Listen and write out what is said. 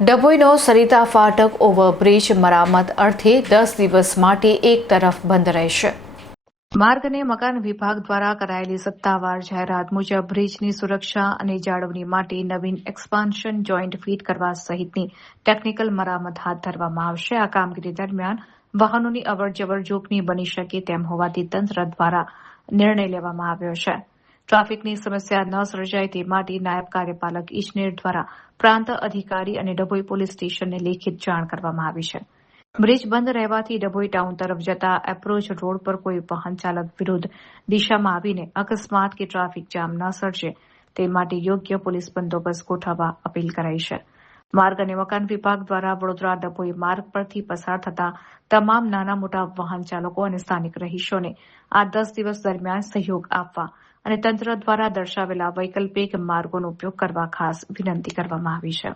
ડભોઈનો સરિતા ફાટક ઓવરબ્રિજ મરામત અર્થે 10 દિવસ માટે એક તરફ બંધ રહેશે. માર્ગ અને મકાન વિભાગ દ્વારા કરાયેલી સત્તાવાર જાહેરાત મુજબ બ્રિજની સુરક્ષા અને જાળવણી માટે નવીન એક્સપાન્શન જોઇન્ટ ફીટ કરવા સહિતની ટેકનિકલ મરામત હાથ ધરવામાં આવશે. આ કામગીરી દરમિયાન વાહનોની અવરજવર જોખમી બની શકે તેમ હોવાથી તંત્ર દ્વારા નિર્ણય લેવામાં આવ્યો છે. ટ્રાફિકની સમસ્યા ન સર્જાય તે માટે નાયબ કાર્યપાલક ઇજનેર દ્વારા પ્રાંત અધિકારી અને ડભોઈ પોલીસ સ્ટેશનને લેખિત જાણ કરવામાં આવી છે. બ્રિજ બંધ રહેવાથી ડભોઈ ટાઉન તરફ જતા એપ્રોચ રોડ પર કોઈ વાહન ચાલક વિરુદ્ધ દિશામાં આવીને અકસ્માત કે ટ્રાફિક જામ ન સર્જે તે માટે યોગ્ય પોલીસ બંદોબસ્ત ગોઠવવા અપીલ કરાઈ છે. માર્ગ અને મકાન વિભાગ દ્વારા વડોદરા ડભોઈ માર્ગ પરથી પસાર થતા તમામ નાના મોટા વાહન ચાલકો અને સ્થાનિક રહીશોને આ 10 દિવસ દરમિયાન સહયોગ આપવા અને તંત્ર દ્વારા દર્શાવેલા વૈકલ્પિક માર્ગોનો ઉપયોગ કરવા ખાસ વિનંતી કરવામાં આવી છે.